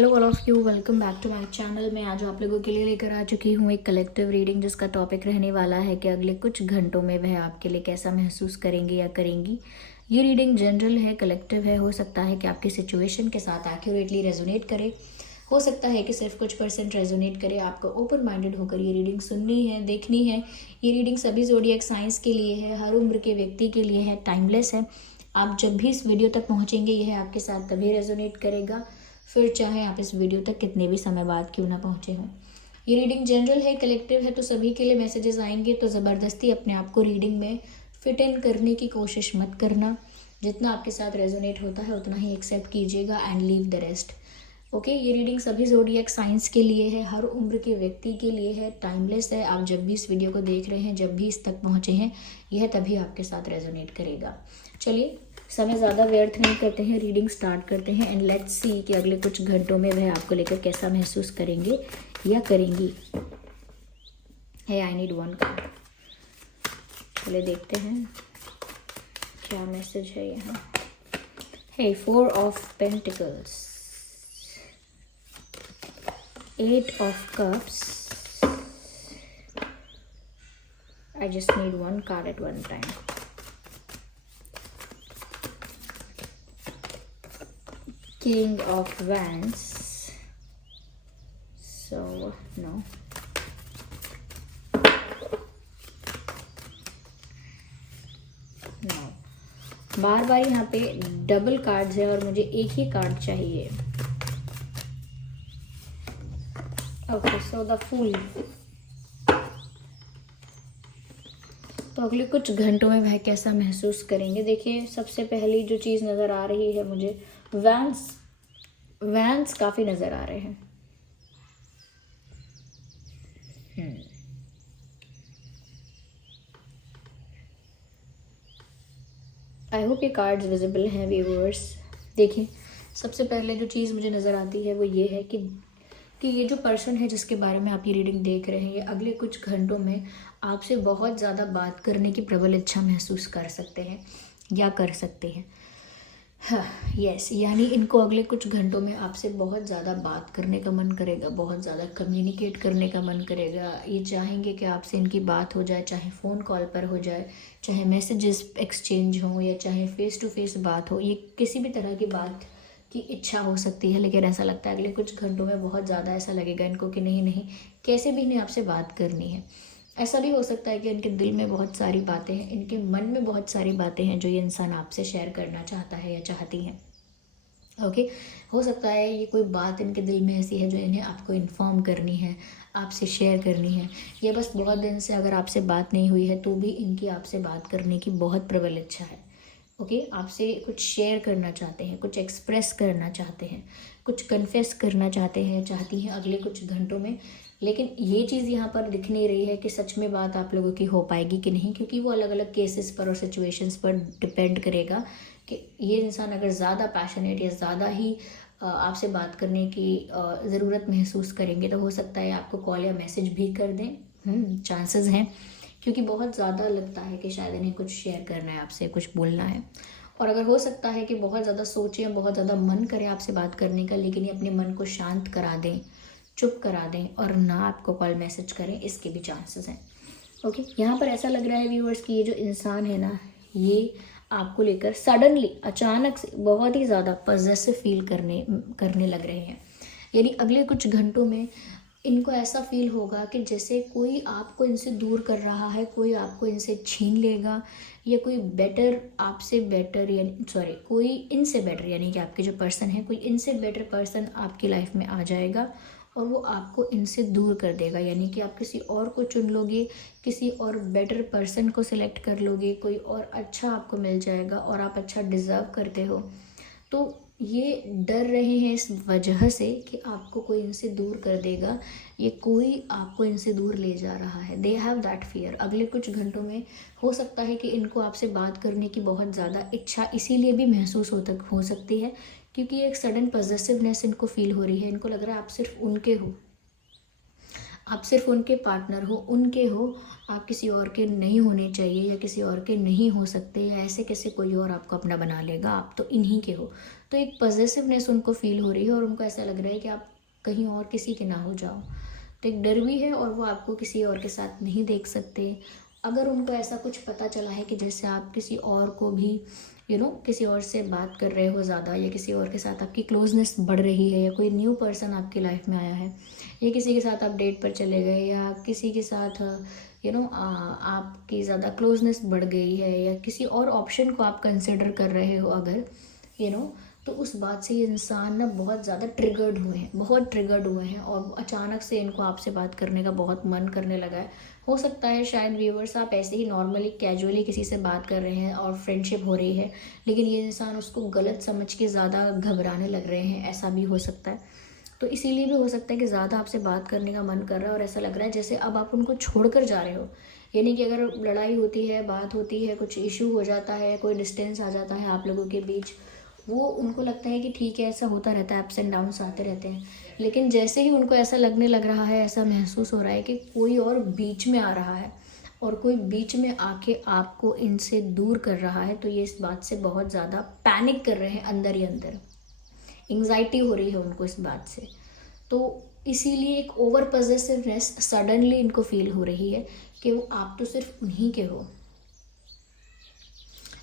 Hello all of you, welcome back to my channel. मैं आज आप लोगों के लिए लेकर आ चुकी हूँ एक कलेक्टिव रीडिंग जिसका टॉपिक रहने वाला है कि अगले कुछ घंटों में वह आपके लिए कैसा महसूस करेंगे या करेंगी। ये रीडिंग जनरल है, कलेक्टिव है। हो सकता है कि आपकी सिचुएशन के साथ एक्यूरेटली रेजोनेट करे, हो सकता है कि सिर्फ कुछ परसेंट रेजोनेट करे। आपको ओपन माइंडेड होकर ये रीडिंग सुननी है, देखनी है। ये रीडिंग सभी ज़ोडिएक साइंस के लिए है, हर उम्र के व्यक्ति के लिए है, टाइमलेस है। आप जब भी इस वीडियो तक पहुँचेंगे यह आपके साथ तभी रेजोनेट करेगा, फिर चाहे आप इस वीडियो तक कितने भी समय बाद क्यों ना पहुँचे हों। ये रीडिंग जनरल है, कलेक्टिव है, तो सभी के लिए मैसेजेस आएंगे। तो ज़बरदस्ती अपने आप को रीडिंग में फिट इन करने की कोशिश मत करना। जितना आपके साथ रेजोनेट होता है उतना ही एक्सेप्ट कीजिएगा and leave the rest. Okay, ये रीडिंग सभी ज़ोडिएक साइंस के लिए है, हर उम्र के व्यक्ति के लिए है, टाइमलेस है। आप जब भी इस वीडियो को देख रहे हैं, जब भी इस तक पहुँचे हैं, यह तभी आपके साथ रेजोनेट करेगा। चलिए, समय ज़्यादा व्यर्थ नहीं करते हैं, रीडिंग स्टार्ट करते हैं एंड लेट्स सी कि अगले कुछ घंटों में वह आपको लेकर कैसा महसूस करेंगे या करेंगी। है आई नीड वन कार्ड। चलिए देखते हैं क्या मैसेज है यहाँ। है 4 of pentacles, 8 of cups. I just need one card at one time. King of Wands. So no. No. बार बार यहाँ पे डबल कार्ड्स है और मुझे एक ही कार्ड चाहिए। Okay, so the fool. तो अगले कुछ घंटों में वह कैसा महसूस करेंगे। देखिए, सबसे पहली जो चीज़ नज़र आ रही है मुझे, वैंस काफ़ी नज़र आ रहे हैं। आई होप ये कार्ड्स विजिबल हैं व्यूअर्स। देखिए, सबसे पहले जो चीज़ मुझे नज़र आती है वो ये है कि ये जो पर्सन है जिसके बारे में आप ये रीडिंग देख रहे हैं, ये अगले कुछ घंटों में आपसे बहुत ज़्यादा बात करने की प्रबल इच्छा महसूस कर सकते हैं या कर सकते हैं। हाँ, यस, यानी इनको अगले कुछ घंटों में आपसे बहुत ज़्यादा बात करने का मन करेगा, बहुत ज़्यादा कम्युनिकेट करने का मन करेगा। ये चाहेंगे कि आपसे इनकी बात हो जाए, चाहे फ़ोन कॉल पर हो जाए, चाहे मैसेजेस एक्सचेंज हो, या चाहे फ़ेस टू फेस बात हो। ये किसी भी तरह की बात की इच्छा हो सकती है, लेकिन ऐसा लगता है अगले कुछ घंटों में बहुत ज़्यादा ऐसा लगेगा इनको कि नहीं नहीं, कैसे भी इन्हें आपसे बात करनी है। ऐसा भी हो सकता है कि इनके दिल में बहुत सारी बातें हैं, इनके मन में बहुत सारी बातें हैं जो ये इंसान आपसे शेयर करना चाहता है या चाहती हैं। ओके, हो सकता है ये कोई बात इनके दिल में ऐसी है जो इन्हें आपको इन्फॉर्म करनी है, आपसे शेयर करनी है, या बस बहुत दिन से अगर आपसे बात नहीं हुई है तो भी इनकी आपसे बात करने की बहुत प्रबल इच्छा है। ओके, आपसे कुछ शेयर करना चाहते हैं, कुछ एक्सप्रेस करना चाहते हैं, कुछ कन्फेस करना चाहते हैं, चाहती हैं अगले कुछ घंटों में। लेकिन ये चीज़ यहाँ पर दिख नहीं रही है कि सच में बात आप लोगों की हो पाएगी कि नहीं, क्योंकि वो अलग अलग केसेस पर और सिचुएशंस पर डिपेंड करेगा कि ये इंसान अगर ज़्यादा पैशनेट या ज़्यादा ही आपसे बात करने की ज़रूरत महसूस करेंगे तो हो सकता है आपको कॉल या मैसेज भी कर दें। चांसेस हैं, क्योंकि बहुत ज़्यादा लगता है कि शायद इन्हें कुछ शेयर करना है, आपसे कुछ बोलना है। और अगर हो सकता है कि बहुत ज़्यादा सोचें, बहुत ज़्यादा मन करे आपसे बात करने का, लेकिन ये अपने मन को शांत करा दें, चुप करा दें और ना आपको कॉल मैसेज करें, इसके भी चांसेस हैं। ओके, यहाँ पर ऐसा लग रहा है व्यूअर्स कि ये जो इंसान है ना, ये आपको लेकर सडनली, अचानक से बहुत ही ज़्यादा पॉजेसिव फील करने लग रहे हैं। यानी अगले कुछ घंटों में इनको ऐसा फील होगा कि जैसे कोई आपको इनसे दूर कर रहा है, कोई आपको इनसे छीन लेगा, या कोई बेटर आपसे बेटर, यानी सॉरी, कोई इनसे बेटर, यानी कि आपके जो पर्सन है, कोई इनसे बेटर पर्सन आपकी लाइफ में आ जाएगा और वो आपको इनसे दूर कर देगा। यानी कि आप किसी और को चुन लोगे, किसी और बेटर पर्सन को सिलेक्ट कर लोगे, कोई और अच्छा आपको मिल जाएगा और आप अच्छा डिज़र्व करते हो। तो ये डर रहे हैं इस वजह से कि आपको कोई इनसे दूर कर देगा, ये कोई आपको इनसे दूर ले जा रहा है। They have that fear. अगले कुछ घंटों में हो सकता है कि इनको आपसे बात करने की बहुत ज़्यादा इच्छा इसीलिए भी महसूस हो सकती है क्योंकि एक सडन पॉजेसिवनेस इनको फील हो रही है। इनको लग रहा है आप सिर्फ उनके हो, आप सिर्फ उनके पार्टनर हो, उनके हो, आप किसी और के नहीं होने चाहिए या किसी और के नहीं हो सकते, या ऐसे कैसे कोई और आपको अपना बना लेगा, आप तो इन्हीं के हो। तो एक पॉजिटिवनेस उनको फील हो रही है और उनको ऐसा लग रहा है कि आप कहीं और किसी के ना हो जाओ। तो एक डर भी है और वो आपको किसी और के साथ नहीं देख सकते। अगर उनको ऐसा कुछ पता चला है कि जैसे आप किसी और को भी किसी और से बात कर रहे हो ज़्यादा, या किसी और के साथ आपकी क्लोजनेस बढ़ रही है, या कोई न्यू पर्सन आपकी लाइफ में आया है, या किसी के साथ आप डेट पर चले गए, या किसी के साथ आपकी ज़्यादा क्लोजनेस बढ़ गई है, या किसी और ऑप्शन को आप कंसिडर कर रहे हो अगर तो उस बात से ये इंसान ना बहुत ज़्यादा बहुत ट्रिगर्ड हुए हैं और अचानक से इनको आपसे बात करने का बहुत मन करने लगा है। हो सकता है शायद व्यूवर्स आप ऐसे ही नॉर्मली कैजुअली किसी से बात कर रहे हैं और फ्रेंडशिप हो रही है, लेकिन ये इंसान उसको गलत समझ के ज़्यादा घबराने लग रहे हैं, ऐसा भी हो सकता है। तो इसीलिए भी हो सकता है कि ज़्यादा आपसे बात करने का मन कर रहा है और ऐसा लग रहा है जैसे अब आप उनको छोड़ कर जा रहे हो। यानी कि अगर लड़ाई होती है, बात होती है, कुछ इशू हो जाता है, कोई डिस्टेंस आ जाता है आप लोगों के बीच, वो उनको लगता है कि ठीक है, ऐसा होता रहता है, अप्स एंड डाउन्स आते रहते हैं। लेकिन जैसे ही उनको ऐसा लगने लग रहा है, ऐसा महसूस हो रहा है कि कोई और बीच में आ रहा है और कोई बीच में आके आपको इनसे दूर कर रहा है, तो ये इस बात से बहुत ज़्यादा पैनिक कर रहे हैं अंदर ही अंदर। एंग्जाइटी हो रही है उनको इस बात से। तो इसीलिए एक ओवर पॉजेसिवनेस सडनली इनको फील हो रही है कि वो आप तो सिर्फ उन्हीं के हो।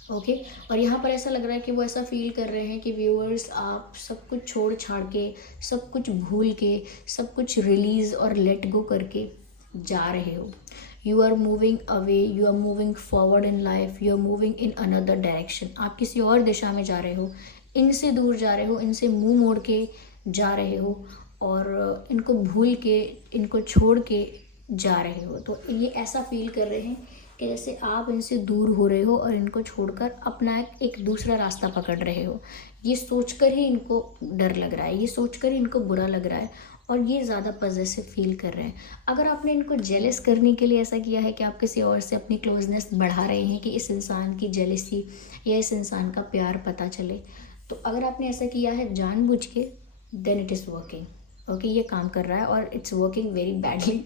ओके और यहाँ पर ऐसा लग रहा है कि वो ऐसा फील कर रहे हैं कि व्यूअर्स आप सब कुछ छोड़ छाड़ के, सब कुछ भूल के, सब कुछ रिलीज़ और लेट गो करके जा रहे हो। You are moving away, you are moving forward in life, you are moving in another direction. आप किसी और दिशा में जा रहे हो, इनसे दूर जा रहे हो, इनसे मुंह मोड़ के जा रहे हो और इनको भूल के, इनको छोड़ के जा रहे हो। तो ये ऐसा फील कर रहे हैं कि जैसे आप इनसे दूर हो रहे हो और इनको छोड़कर अपना एक दूसरा रास्ता पकड़ रहे हो। ये सोचकर ही इनको डर लग रहा है, ये सोचकर ही इनको बुरा लग रहा है और ये ज़्यादा पॉजेसिव फील कर रहे हैं। अगर आपने इनको जेलस करने के लिए ऐसा किया है कि आप किसी और से अपनी क्लोजनेस बढ़ा रहे हैं कि इस इंसान की जेलसी या इस इंसान का प्यार पता चले, तो अगर आपने ऐसा किया है जानबूझ के, then it is working. Okay ये काम कर रहा है और इट्स वर्किंग वेरी बैडली।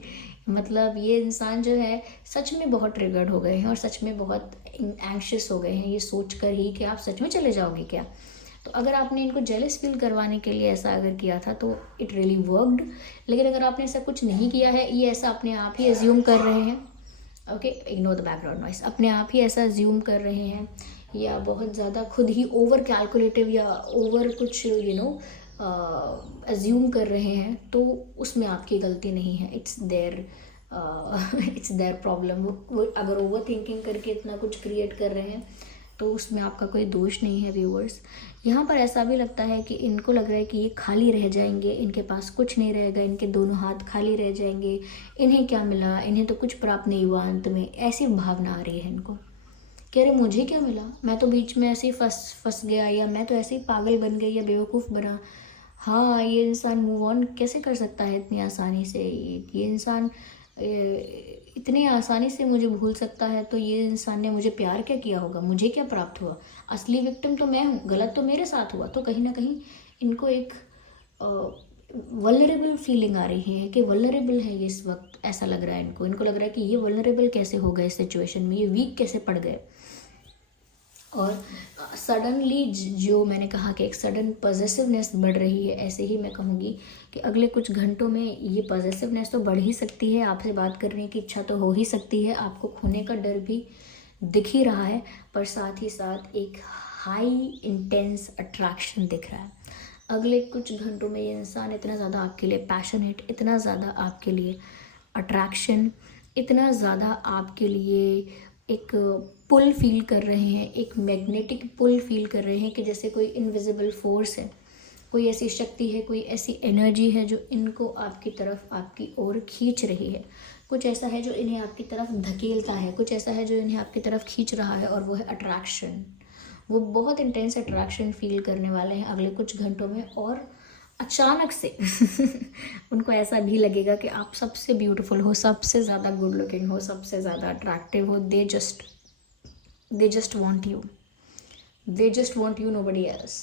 मतलब ये इंसान जो है सच में बहुत ट्रिगर्ड हो गए हैं और सच में बहुत एंग्शियस हो गए हैं ये सोच कर ही कि आप सच में चले जाओगे क्या। तो अगर आपने इनको जेलस फील करवाने के लिए ऐसा अगर किया था तो इट रियली वर्कड। लेकिन अगर आपने ऐसा कुछ नहीं किया है, ये ऐसा अपने आप ही एज्यूम कर रहे हैं, okay ignore the background noise, अपने आप ही ऐसा एज्यूम कर रहे हैं या बहुत ज़्यादा खुद ही ओवर कैलकुलेटिव या ओवर कुछ एज्यूम कर रहे हैं, तो उसमें आपकी गलती नहीं है। It's their problem. वो अगर ओवर थिंकिंग करके इतना कुछ क्रिएट कर रहे हैं तो उसमें आपका कोई दोष नहीं है व्यूअर्स। यहाँ पर ऐसा भी लगता है कि इनको लग रहा है कि ये खाली रह जाएंगे, इनके पास कुछ नहीं रहेगा, इनके दोनों हाथ खाली रह जाएंगे, इन्हें क्या मिला, इन्हें तो कुछ प्राप्त नहीं हुआ अंत में, ऐसी भावना आ रही है इनको कि अरे मुझे क्या मिला, मैं तो बीच में ऐसे ही फंस गया, या मैं तो ऐसे ही पागल बन गई या बेवकूफ़ बना। हाँ ये इंसान मूव ऑन कैसे कर सकता है इतनी आसानी से, ये इंसान इतनी आसानी से मुझे भूल सकता है, तो ये इंसान ने मुझे प्यार क्या किया होगा, मुझे क्या प्राप्त हुआ, असली विक्टिम तो मैं हूँ, गलत तो मेरे साथ हुआ। तो कहीं ना कहीं इनको एक वल्नरेबल फीलिंग आ रही है कि वल्नरेबल है ये इस वक्त, ऐसा लग रहा है इनको लग रहा है कि ये वल्नरेबल कैसे हो गए इस सिचुएशन में, ये वीक कैसे पड़ गए। और सडनली जो मैंने कहा कि एक सडन पॉजेसिवनेस बढ़ रही है, ऐसे ही मैं कहूँगी कि अगले कुछ घंटों में ये पॉजेसिवनेस तो बढ़ ही सकती है, आपसे बात करने की इच्छा तो हो ही सकती है, आपको खोने का डर भी दिख ही रहा है, पर साथ ही साथ एक हाई इंटेंस अट्रैक्शन दिख रहा है। अगले कुछ घंटों में ये इंसान इतना ज़्यादा आपके लिए पैशनेट, इतना ज़्यादा आपके लिए अट्रैक्शन, इतना ज़्यादा आपके लिए एक पुल फील कर रहे हैं, एक मैग्नेटिक पुल फील कर रहे हैं कि जैसे कोई इनविजिबल फोर्स है, कोई ऐसी शक्ति है, कोई ऐसी एनर्जी है जो इनको आपकी तरफ, आपकी ओर खींच रही है। कुछ ऐसा है जो इन्हें आपकी तरफ धकेलता है, कुछ ऐसा है जो इन्हें आपकी तरफ खींच रहा है, और वो है अट्रैक्शन। वो बहुत इंटेंस अट्रैक्शन फील करने वाले हैं अगले कुछ घंटों में, और अचानक से उनको ऐसा भी लगेगा कि आप सबसे ब्यूटीफुल हो, सबसे ज़्यादा गुड लुकिंग हो, सबसे ज़्यादा अट्रैक्टिव हो। They just want you, nobody else.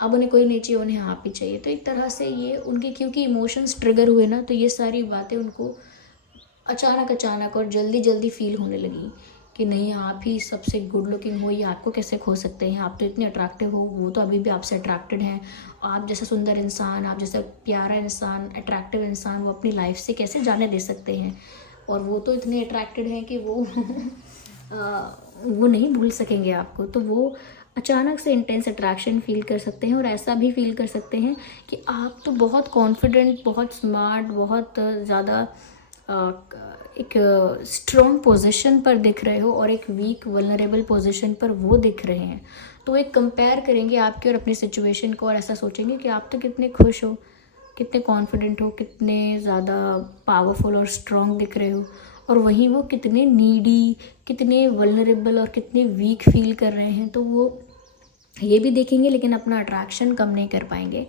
अब उन्हें कोई नहीं चाहिए, उन्हें आप ही चाहिए। तो एक तरह से ये उनके क्योंकि इमोशंस ट्रिगर हुए ना, तो ये सारी बातें उनको अचानक अचानक और जल्दी जल्दी फील होने लगी कि नहीं, आप ही सबसे गुड लुकिंग हो, ये आपको कैसे खो सकते हैं, आप तो इतने अट्रैक्टिव हो, वो तो अभी भी आपसे अट्रैक्टेड हैं, आप जैसा सुंदर इंसान, आप जैसा प्यारा इंसान, अट्रैक्टिव इंसान वो अपनी लाइफ से कैसे जाने दे सकते हैं, और वो तो इतने अट्रैक्टेड हैं कि वो वो नहीं भूल सकेंगे आपको। तो वो अचानक से इंटेंस अट्रैक्शन फील कर सकते हैं, और ऐसा भी फील कर सकते हैं कि आप तो बहुत कॉन्फिडेंट, बहुत स्मार्ट, बहुत ज़्यादा एक स्ट्रॉन्ग पोजीशन पर दिख रहे हो, और एक वीक वल्नरेबल पोजीशन पर वो दिख रहे हैं। तो एक कंपेयर करेंगे आपके और अपनी सिचुएशन को, और ऐसा सोचेंगे कि आप तो कितने खुश हो, कितने कॉन्फिडेंट हो, कितने ज़्यादा पावरफुल और स्ट्रॉन्ग दिख रहे हो, और वहीं वो कितने नीडी, कितने वल्नरेबल और कितने वीक फील कर रहे हैं। तो वो ये भी देखेंगे, लेकिन अपना अट्रैक्शन कम नहीं कर पाएंगे।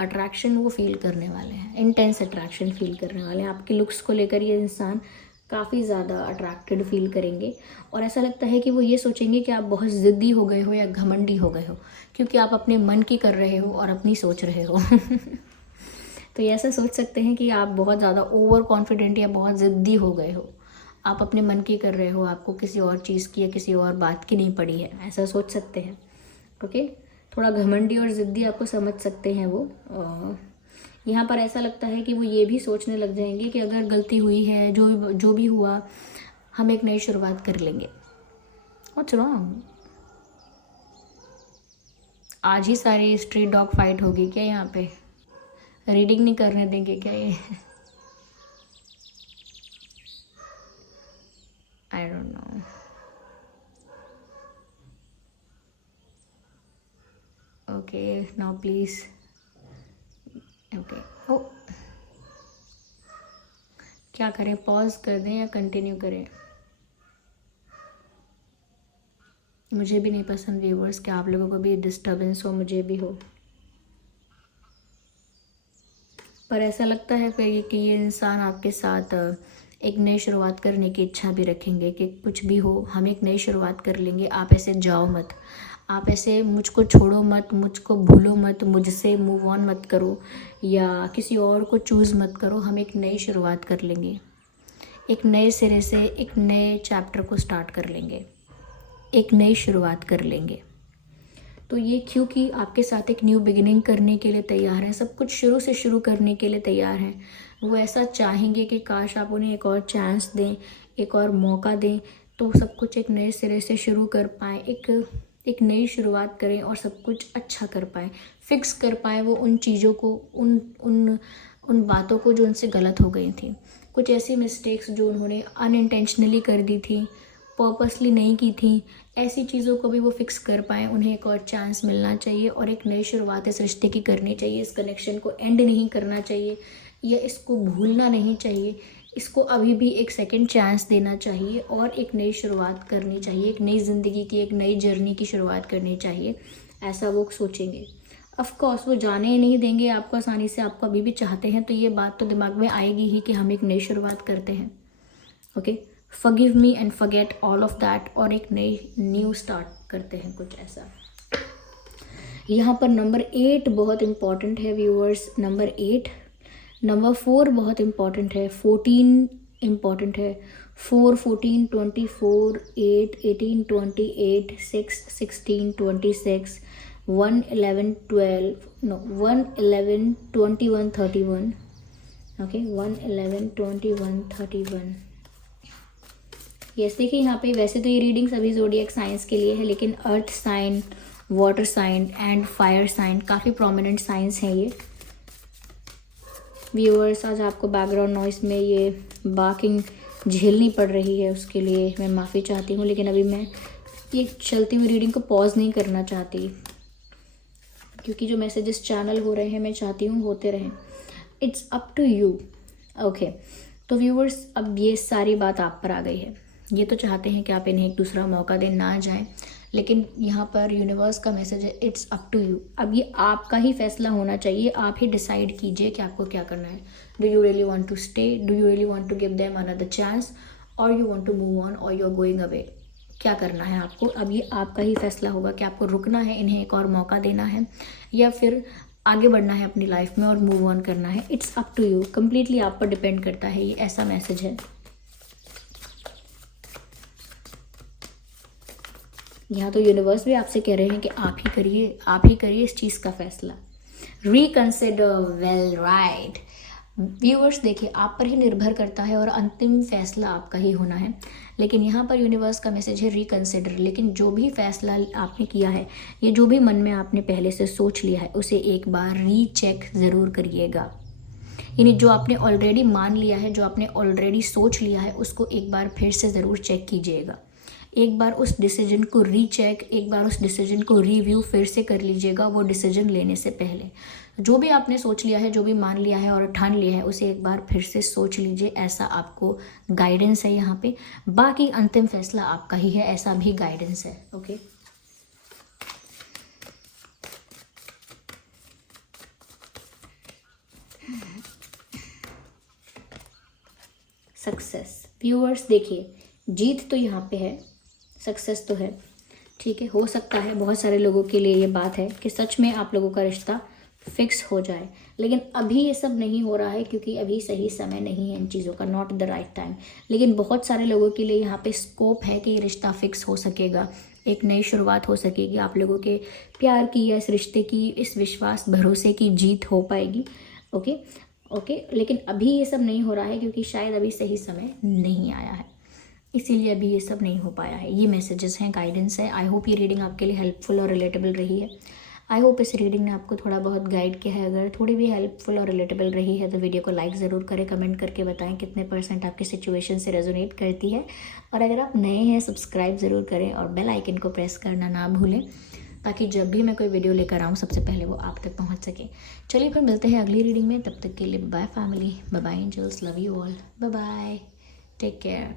अट्रैक्शन वो फील करने वाले हैं, इंटेंस अट्रैक्शन फील करने वाले हैं। आपके लुक्स को लेकर ये इंसान काफ़ी ज़्यादा अट्रैक्टेड फील करेंगे, और ऐसा लगता है कि वो ये सोचेंगे कि आप बहुत ज़िद्दी हो गए हो या घमंडी हो गए हो, क्योंकि आप अपने मन की कर रहे हो और अपनी सोच रहे हो। तो ये ऐसा सोच सकते हैं कि आप बहुत ज़्यादा ओवर कॉन्फिडेंट या बहुत ज़िद्दी हो गए हो, आप अपने मन की कर रहे हो, आपको किसी और चीज़ की या किसी और बात की नहीं पड़ी है, ऐसा सोच सकते हैं। ओके, थोड़ा घमंडी और ज़िद्दी आपको समझ सकते हैं वो। यहाँ पर ऐसा लगता है कि वो ये भी सोचने लग जाएंगे कि अगर गलती हुई है, जो भी हुआ, हम एक नई शुरुआत कर लेंगे। What's wrong? आज ही सारी स्ट्रीट डॉग फाइट होगी क्या यहाँ पे? रीडिंग नहीं करने देंगे क्या ये? I don't know. Okay, now please. Okay, oh क्या करें, पॉज कर दें या कंटिन्यू करें? मुझे भी नहीं पसंद व्यूवर्स कि आप लोगों को भी डिस्टर्बेंस हो, मुझे भी हो, पर ऐसा लगता है फिर कि ये इंसान आपके साथ एक नई शुरुआत करने की इच्छा भी रखेंगे कि कुछ भी हो, हम एक नई शुरुआत कर लेंगे, आप ऐसे जाओ मत, आप ऐसे मुझको छोड़ो मत, मुझको भूलो मत, मुझसे मूव ऑन मत करो, या किसी और को चूज़ मत करो, हम एक नई शुरुआत कर लेंगे, एक नए सिरे से एक नए चैप्टर को स्टार्ट कर लेंगे, एक नई शुरुआत कर लेंगे। तो ये क्योंकि आपके साथ एक न्यू बिगिनिंग करने के लिए तैयार हैं, सब कुछ शुरू से शुरू करने के लिए तैयार हैं। वो ऐसा चाहेंगे कि काश आप उन्हें एक और चांस दें, एक और मौका दें, तो सब कुछ एक नए सिरे से शुरू कर पाएँ, एक नई शुरुआत करें और सब कुछ अच्छा कर पाएँ, फिक्स कर पाएँ वो उन चीज़ों को, उन बातों को जो उनसे गलत हो गई थी, कुछ ऐसी मिस्टेक्स जो उन्होंने अनइंटेंशनली कर दी थी, पर्पसली नहीं की थी, ऐसी चीज़ों को भी वो फिक्स कर पाएँ। उन्हें एक और चांस मिलना चाहिए और एक नई शुरुआत इस रिश्ते की करनी चाहिए। इस कनेक्शन को एंड नहीं करना चाहिए या इसको भूलना नहीं चाहिए, इसको अभी भी एक सेकंड चांस देना चाहिए और एक नई शुरुआत करनी चाहिए, एक नई ज़िंदगी की, एक नई जर्नी की शुरुआत करनी चाहिए, ऐसा वो सोचेंगे। ऑफ कोर्स वो जाने ही नहीं देंगे आपको आसानी से, आपको अभी भी चाहते हैं, तो ये बात तो दिमाग में आएगी ही कि हम एक नई शुरुआत करते हैं। Okay, forgive me and forget all of that, और एक नई न्यू स्टार्ट करते हैं, कुछ ऐसा। यहाँ पर नंबर 8 बहुत इम्पॉर्टेंट है व्यूअर्स, नंबर 8। नंबर 4 बहुत इम्पॉर्टेंट है, 14 इम्पॉर्टेंट है, 4, 14, 24, 8, 18, 28, 6, 16, 26, 1, 11, 12, no 1, 11, 21, 31, ओके 1, 11, 21, 31। यस, देखिए यहाँ पे वैसे तो ये रीडिंग सभी ज़ोडिएक साइंस के लिए है, लेकिन earth sign, water sign and fire sign काफ़ी प्रोमिनेंट साइंस हैं ये। व्यूअर्स, आज आपको बैकग्राउंड नॉइस में ये बार्किंग झेलनी पड़ रही है, उसके लिए मैं माफ़ी चाहती हूँ, लेकिन अभी मैं ये चलती हुई रीडिंग को पॉज नहीं करना चाहती, क्योंकि जो मैसेजेस चैनल हो रहे हैं मैं चाहती हूँ होते रहें। It's up to you. Okay, तो व्यूअर्स, अब ये सारी बात आप पर आ गई है। ये तो चाहते हैं कि आप इन्हें एक दूसरा मौका दें, ना जाएं, लेकिन यहाँ पर यूनिवर्स का मैसेज है इट्स अप टू यू। अब ये आपका ही फैसला होना चाहिए, आप ही डिसाइड कीजिए कि आपको क्या करना है। Do you really want to stay, do you really want to give them another chance, और you want to move on, और यू आर गोइंग अवे। क्या करना है आपको। अब ये आपका ही फैसला होगा कि आपको रुकना है, इन्हें एक और मौका देना है, या फिर आगे बढ़ना है अपनी लाइफ में और मूव ऑन करना है। It's up to you, completely आप पर डिपेंड करता है। ये ऐसा मैसेज है। यहाँ तो यूनिवर्स भी आपसे कह रहे हैं कि आप ही करिए इस चीज़ का फैसला। Reconsider, well right. व्यूअर्स देखिए, आप पर ही निर्भर करता है और अंतिम फैसला आपका ही होना है। लेकिन यहाँ पर यूनिवर्स का मैसेज है रिकंसिडर। लेकिन जो भी फैसला आपने किया है, ये जो भी मन में आपने पहले से सोच लिया है, उसे एक बार रीचेक ज़रूर करिएगा। यानी जो आपने ऑलरेडी मान लिया है, जो आपने ऑलरेडी सोच लिया है, उसको एक बार फिर से ज़रूर चेक कीजिएगा। एक बार उस डिसीजन को रीचेक, एक बार उस डिसीजन को रिव्यू फिर से कर लीजिएगा वो डिसीजन लेने से पहले। जो भी आपने सोच लिया है, जो भी मान लिया है और ठान लिया है, उसे एक बार फिर से सोच लीजिए। ऐसा आपको गाइडेंस है यहाँ पे। बाकी अंतिम फैसला आपका ही है, ऐसा भी गाइडेंस है। Okay, success. व्यूअर्स देखिए, जीत तो यहाँ पे है, सक्सेस तो है, ठीक है। हो सकता है बहुत सारे लोगों के लिए ये बात है कि सच में आप लोगों का रिश्ता फिक्स हो जाए, लेकिन अभी ये सब नहीं हो रहा है क्योंकि अभी सही समय नहीं है इन चीज़ों का, नॉट द राइट टाइम। लेकिन बहुत सारे लोगों के लिए यहाँ पे स्कोप है कि ये रिश्ता फिक्स हो सकेगा, एक नई शुरुआत हो सकेगी, आप लोगों के प्यार की या इस रिश्ते की, इस विश्वास भरोसे की जीत हो पाएगी। ओके ओके, लेकिन अभी ये सब नहीं हो रहा है क्योंकि शायद अभी सही समय नहीं आया है, इसीलिए अभी ये सब नहीं हो पाया है। ये मैसेजेस हैं, गाइडेंस है। आई होप ये रीडिंग आपके लिए हेल्पफुल और रिलेटेबल रही है। आई होप इस रीडिंग ने आपको थोड़ा बहुत गाइड किया है। अगर थोड़ी भी हेल्पफुल और रिलेटेबल रही है तो वीडियो को लाइक ज़रूर करें, कमेंट करके बताएं कितने % आपकी सिचुएशन से रेजोनेट करती है। और अगर आप नए हैं, सब्सक्राइब ज़रूर करें और बेल आइकन को प्रेस करना ना भूलें, ताकि जब भी मैं कोई वीडियो लेकर आऊँ सबसे पहले वो आप तक पहुँच सके। चलिए फिर मिलते हैं अगली रीडिंग में, तब तक के लिए bye family, bye angels, love you all, bye bye, take care.